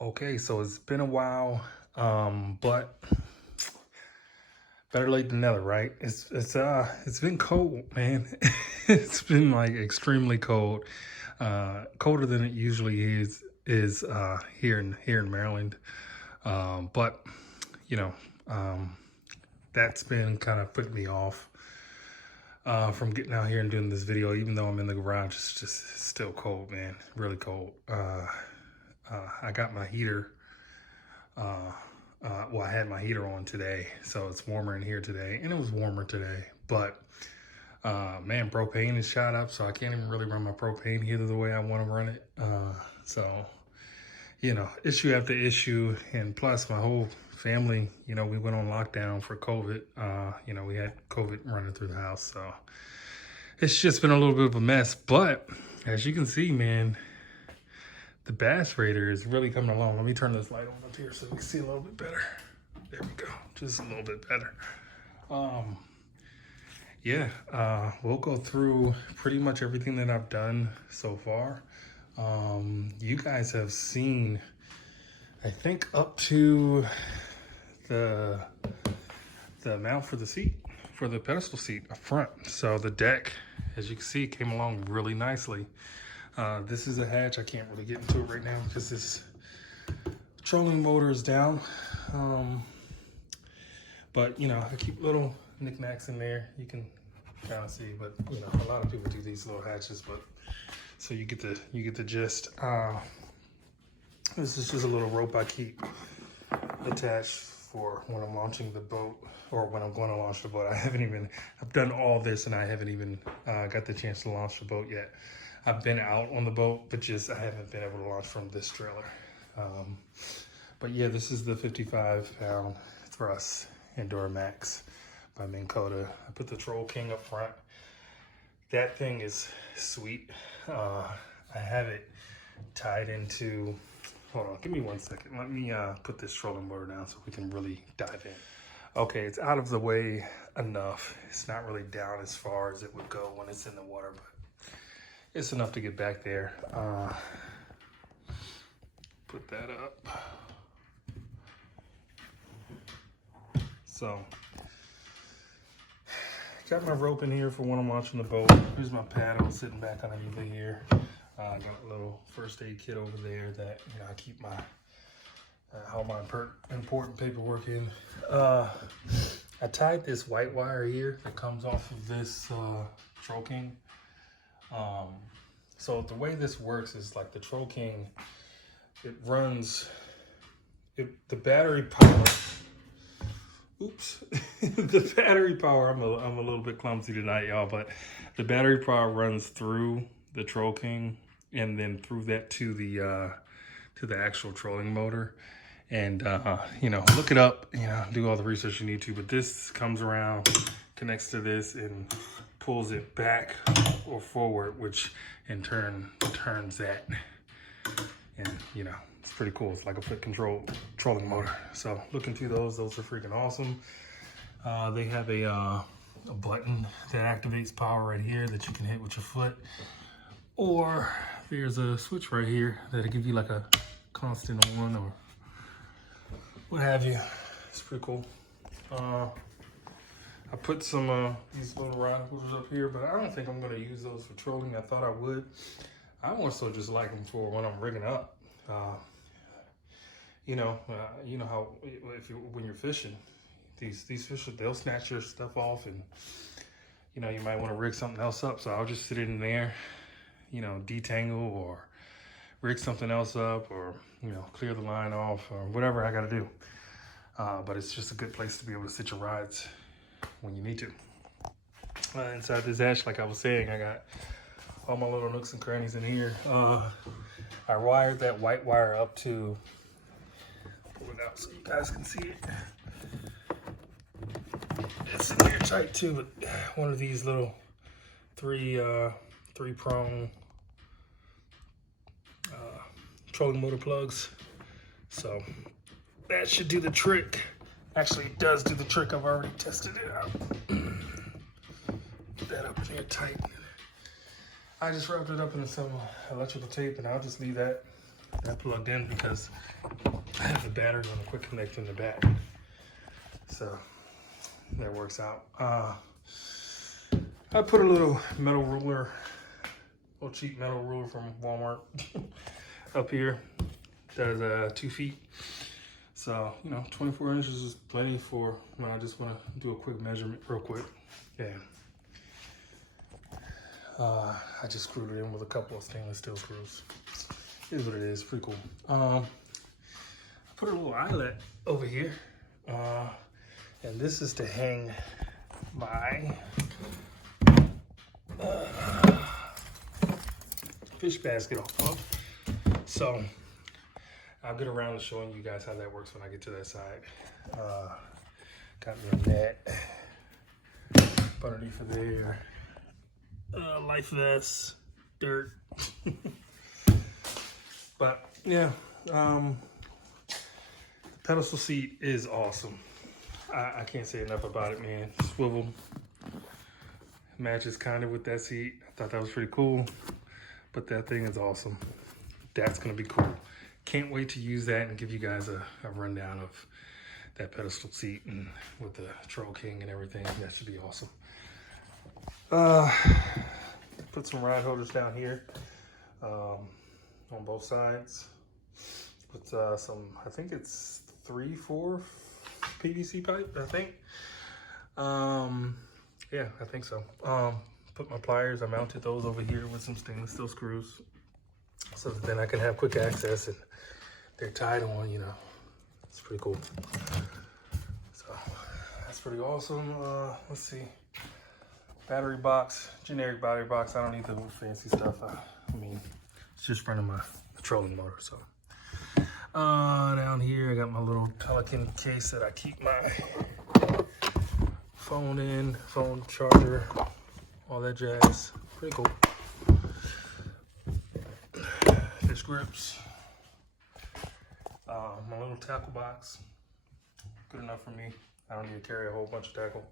Okay, so it's been a while, but better late than never, right? It's been cold, man. It's been like extremely cold, colder than it usually is here in Maryland. But you know, um, that's been kind of putting me off from getting out here and doing this video. Even though I'm in the garage, it's still cold, man. Really cold. I got my heater. Uh, well, I had my heater on today, so it's warmer in here today, and it was warmer today. But man, propane is shot up, so I can't even really run my propane heater the way I want to run it. So issue after issue, and plus my whole family, we went on lockdown for COVID. We had COVID running through the house, so it's just been a little bit of a mess. But as you can see, man, the bass raider is really coming along. Let me turn this light on up here so we can see a little bit better. There we go, just a little bit better. We'll go through pretty much everything that I've done so far. You guys have seen, I think, up to the mount for the seat, for the pedestal seat up front. So the deck, as you can see, came along really nicely. This is a hatch. I can't really get into it right now because this trolling motor is down. But I keep little knickknacks in there. You can kind of see, but a lot of people do these little hatches, but so you get the gist. This is just a little rope I keep attached for when I'm launching the boat, or when I'm going to launch the boat. I've done all this and I haven't even got the chance to launch the boat yet. I've been out on the boat, but I haven't been able to launch from this trailer. But yeah, this is the 55-pound thrust Endura Max by Minn Kota. I put the Troll King up front. That thing is sweet. I have it tied into, hold on, give me 1 second. Let me put this trolling motor down so we can really dive in. Okay, it's out of the way enough. It's not really down as far as it would go when it's in the water, but it's enough to get back there. Put that up. So, got my rope in here for when I'm launching the boat. Here's my paddle sitting back underneath here. I got a little first aid kit over there that I keep my all my important paperwork in. I tied this white wire here that comes off of this Troll King. So the way this works is like the Troll King, it runs, the battery power, oops, the battery power, I'm a little bit clumsy tonight, y'all, but the battery power runs through the Troll King and then through that to the actual trolling motor. And, look it up, do all the research you need to, but this comes around, connects to this and pulls it back or forward, which in turn turns that. And, it's pretty cool. It's like a foot control trolling motor. So look into those. Those are freaking awesome. They have a button that activates power right here that you can hit with your foot. Or there's a switch right here that'll give you like a constant on or what have you. It's pretty cool. I put some these little rod holders up here, but I don't think I'm going to use those for trolling. I thought I would. I more so just like them for when I'm rigging up. You know how when you're fishing, these fish, they'll snatch your stuff off, and you might want to rig something else up. So I'll just sit in there, detangle or rig something else up, or clear the line off, or whatever I got to do. But it's just a good place to be able to sit your rides when you need to. Inside this hatch, like I was saying, I got all my little nooks and crannies in here. I wired that white wire up to, pull it out so you guys can see it. It's in there tight too, but one of these little three prong trolling motor plugs. So that should do the trick. Actually, it does do the trick. I've already tested it out. Put that up in there tight. I just wrapped it up in some electrical tape, and I'll just leave that that plugged in because I have the battery on a quick connect in the back. So that works out. I put a little metal ruler, a little cheap metal ruler from Walmart up here. That is 2 feet. So, you know, 24 inches is plenty for when I just want to do a quick measurement real quick. Yeah. I just screwed it in with a couple of stainless steel screws. It is what it is, pretty cool. I put a little eyelet over here. And this is to hang my fish basket off of. So I'll get around to showing you guys how that works when I get to that side. Got me a net underneath of there. Life vest, dirt. But yeah, the pedestal seat is awesome. I can't say enough about it, man. Swivel matches kind of with that seat. I thought that was pretty cool, but that thing is awesome. That's gonna be cool. Can't wait to use that and give you guys a rundown of that pedestal seat and with the Troll King and everything. That should be awesome. Put some ride holders down here on both sides. Put some, I think it's 3/4 PVC pipe, I think. Yeah, I think so. Put my pliers, I mounted those over here with some stainless steel screws so that then I can have quick access and they're tied on, you know. It's pretty cool. So that's pretty awesome. Let's see. Battery box, generic battery box. I don't need the fancy stuff. I mean, it's just running my trolling motor, so. Down here, I got my little Pelican case that I keep my phone in, phone charger, all that jazz. Pretty cool. Fish grips. My little tackle box. Good enough for me. I don't need to carry a whole bunch of tackle.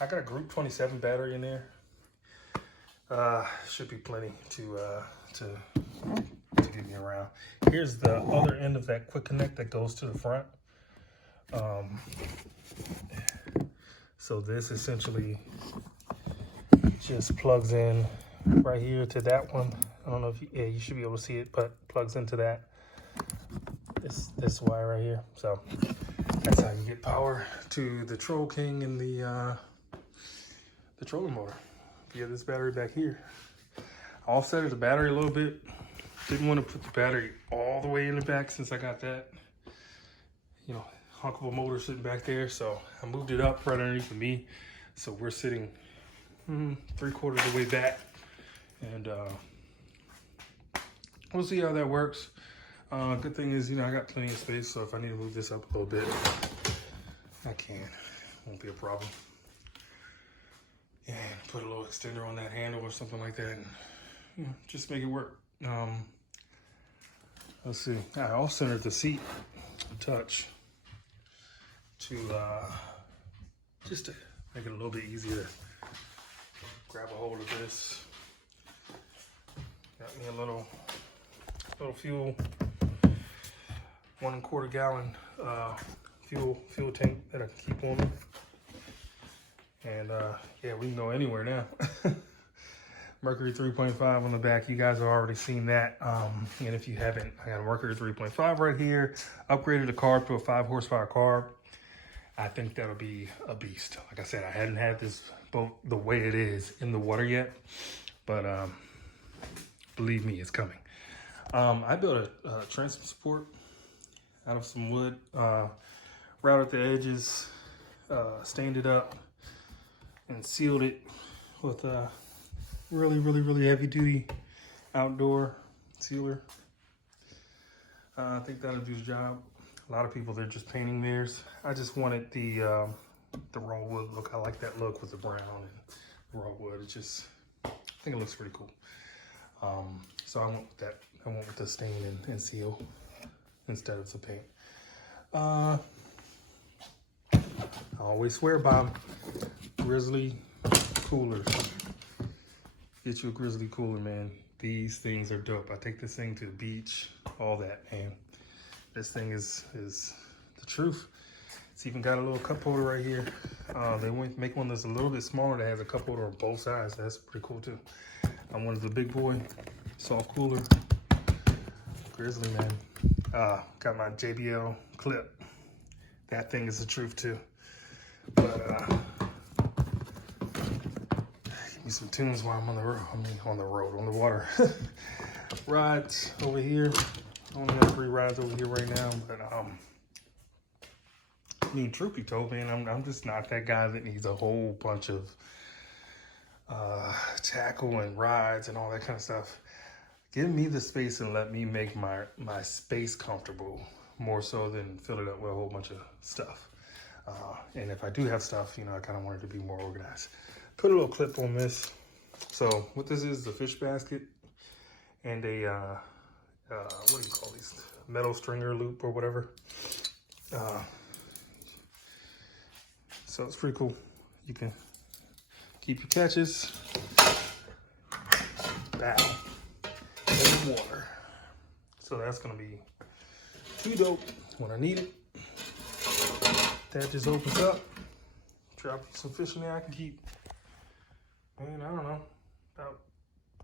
I got a Group 27 battery in there. Should be plenty to get me around. Here's the other end of that quick connect that goes to the front. So this essentially just plugs in right here to that one. I don't know if you should be able to see it, but plugs into that. This wire right here. So that's how you get power to the Troll King and the trolling motor. You have this battery back here. I offset the battery a little bit. Didn't want to put the battery all the way in the back since I got that, you know, hunk of a motor sitting back there. So I moved it up right underneath of me. So we're sitting 3/4 of the way back. And we'll see how that works. Good thing is, you know, I got plenty of space. So if I need to move this up a little bit, I can. Won't be a problem. And put a little extender on that handle or something like that, and you know, just make it work. Let's see. I also centered the seat touch to just to make it a little bit easier to grab a hold of this. Got me a little fuel, 1 1/4 gallon fuel tank that I can keep on me. And yeah, we can go anywhere now. Mercury 3.5 on the back. You guys have already seen that. And if you haven't, I got a Mercury 3.5 right here. Upgraded the carb to a 5 horsepower carb. I think that'll be a beast. Like I said, I hadn't had this boat the way it is in the water yet, but believe me, it's coming. I built a transom support out of some wood, routed the edges, stained it up, and sealed it with a really heavy duty outdoor sealer. I think that'll do the job. A lot of people, they're just painting theirs. I just wanted the raw wood look. I like that look with the brown and the raw wood. It just, I think it looks pretty cool. So I went with that. I went with the stain and seal instead of the paint. I always swear by them. Grizzly coolers. Get you a Grizzly cooler, man. These things are dope. I take this thing to the beach, all that, man. This thing is the truth. It's even got a little cup holder right here. They make one that's a little bit smaller that has a cup holder on both sides. That's pretty cool too. I wanted the big boy, soft cooler, Grizzly, man. Got my JBL clip. That thing is the truth too. But give me some tunes while I'm on the road. On the water. Rides over here. I only have 3 rides over here right now, but I mean, truth be told, man, I'm just not that guy that needs a whole bunch of tackle and rides and all that kind of stuff. Give me the space and let me make my space comfortable, more so than fill it up with a whole bunch of stuff. And if I do have stuff, you know, I kind of want it to be more organized. Put a little clip on this. So what this is, the fish basket and a, what do you call these? Metal stringer loop or whatever. So it's pretty cool. You can keep your catches. Bow. In the water. So that's gonna be too dope when I need it. That just opens up. Drop some fish in there I can keep. Man, I don't know. About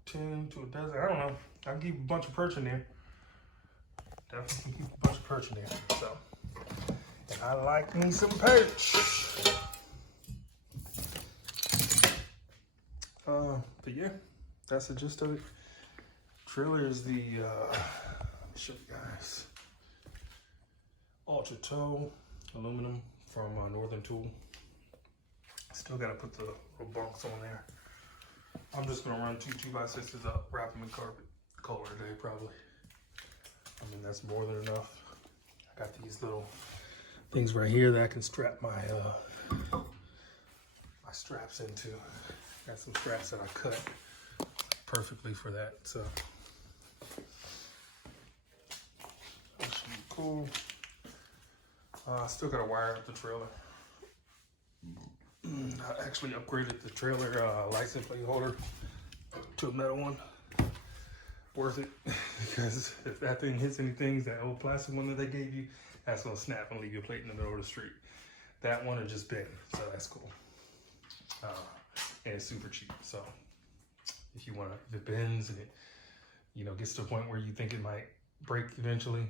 10 to a dozen. I don't know. I can keep a bunch of perch in there. Definitely keep a bunch of perch in there. So, and I like me some perch. But yeah, that's the gist of it. Trailer is the, let me show you guys. Ultra Tow aluminum from Northern Tool. Still gotta put the little bunks on there. I'm just gonna run 2 2x6s up, wrap them in carpet, call it a day probably. I mean, that's more than enough. I got these little things right here that I can strap my my straps into. Got some straps that I cut perfectly for that, so that should be cool. I still gotta wire up the trailer. I actually upgraded the trailer license plate holder to a metal one. Worth it, because if that thing hits anything, that old plastic one that they gave you, that's gonna snap and leave your plate in the middle of the street. That one is just bent, so that's cool. And it's super cheap, so if you wanna, if it bends and it, you know, gets to a point where you think it might break eventually,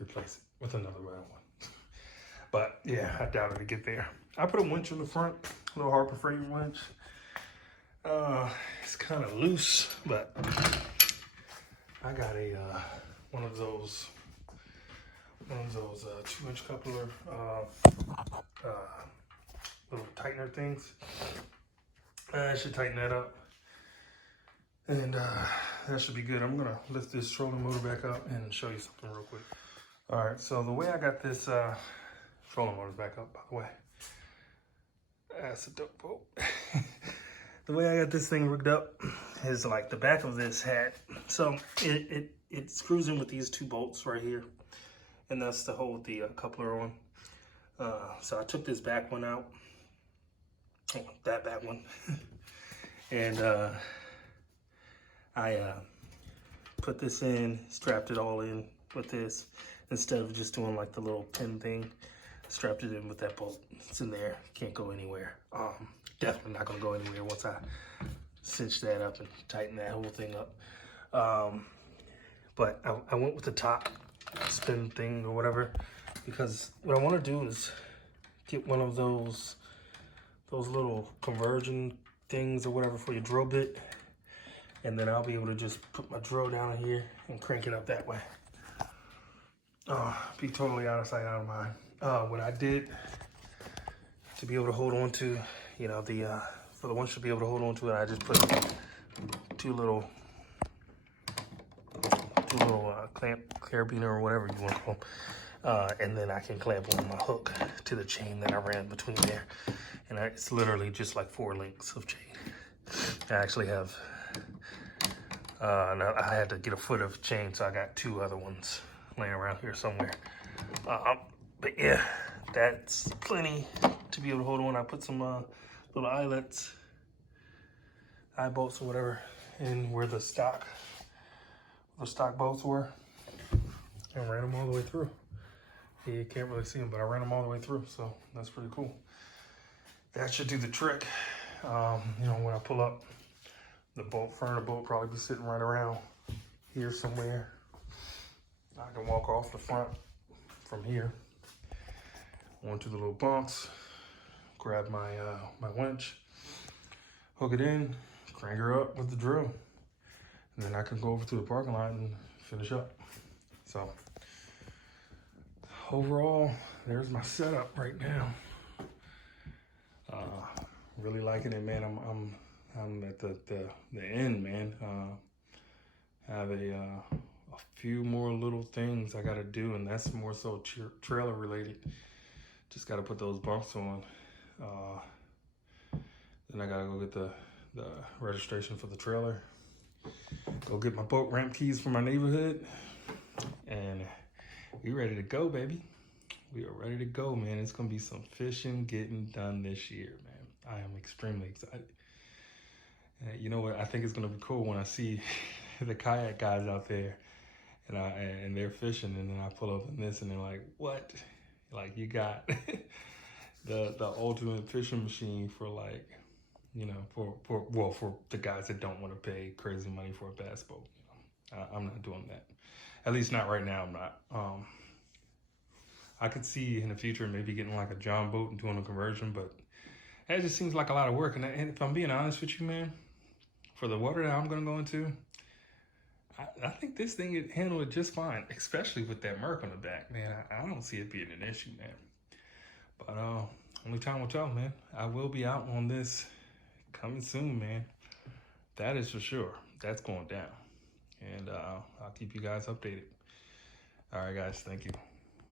replace it with another metal one. But yeah, I doubt it'll get there. I put a winch in the front, a little Harper Freight winch. It's kind of loose, but I got a one of those 2-inch coupler little tightener things. I should tighten that up, and that should be good. I'm gonna lift this trolling motor back up and show you something real quick. All right, so the way I got this trolling motor back up, by the way, that's a dope boat. The way I got this thing rigged up is like the back of this hat. So it screws in with these 2 bolts right here, and that's to hold the coupler on. So I took this back one out, that back one, and I put this in, strapped it all in with this, instead of just doing like the little pin thing. Strapped it in with that bolt. It's in there, can't go anywhere. Definitely not gonna go anywhere once I cinch that up and tighten that whole thing up. But I went with the top spin thing or whatever, because what I want to do is get one of those little conversion things or whatever for your drill bit, and then I'll be able to just put my drill down here and crank it up that way. Be totally out of sight, out of mind. What I did to be able to hold on to, you know, for the winch to be able to hold on to it, I just put two little clamp carabiner or whatever you want to call them, and then I can clamp on my hook to the chain that I ran between there, and it's literally just like 4 links of chain. I actually have, now I had to get a foot of chain, so I got 2 other ones laying around here somewhere. But yeah, that's plenty to be able to hold on. I put some little eyelets, eye bolts or whatever in where the stock the stock bolts were and ran them all the way through. Yeah, you can't really see them, but I ran them all the way through, so that's pretty cool. That should do the trick. You know, when I pull up, the front of the boat probably be sitting right around here somewhere. I can walk off the front from here onto the little bunks, grab my my winch, hook it in, crank her up with the drill, and then I can go over to the parking lot and finish up. So overall, there's my setup right now. Really liking it, man. I'm at the end, man. Have a few more little things I gotta do, and that's more so trailer related. Just gotta put those bunks on. Then I gotta go get the registration for the trailer. Go get my boat ramp keys for my neighborhood, and we ready to go, baby. We are ready to go, man. It's gonna be some fishing getting done this year, man. I am extremely excited. You know what? I think it's gonna be cool when I see the kayak guys out there, and they're fishing, and then I pull up in this, and they're like, "What? Like you got the ultimate fishing machine for like, you know, for the guys that don't want to pay crazy money for a bass boat." You know, I'm not doing that. At least not right now. I'm not. I could see in the future maybe getting like a John boat and doing a conversion, but it just seems like a lot of work. And if I'm being honest with you, man, for the water that I'm gonna go into, I think this thing would handle it just fine, especially with that Merc on the back, man. I don't see it being an issue, man. But only time will tell, man. I will be out on this coming soon, man. That is for sure. That's going down. And I'll keep you guys updated. All right, guys. Thank you.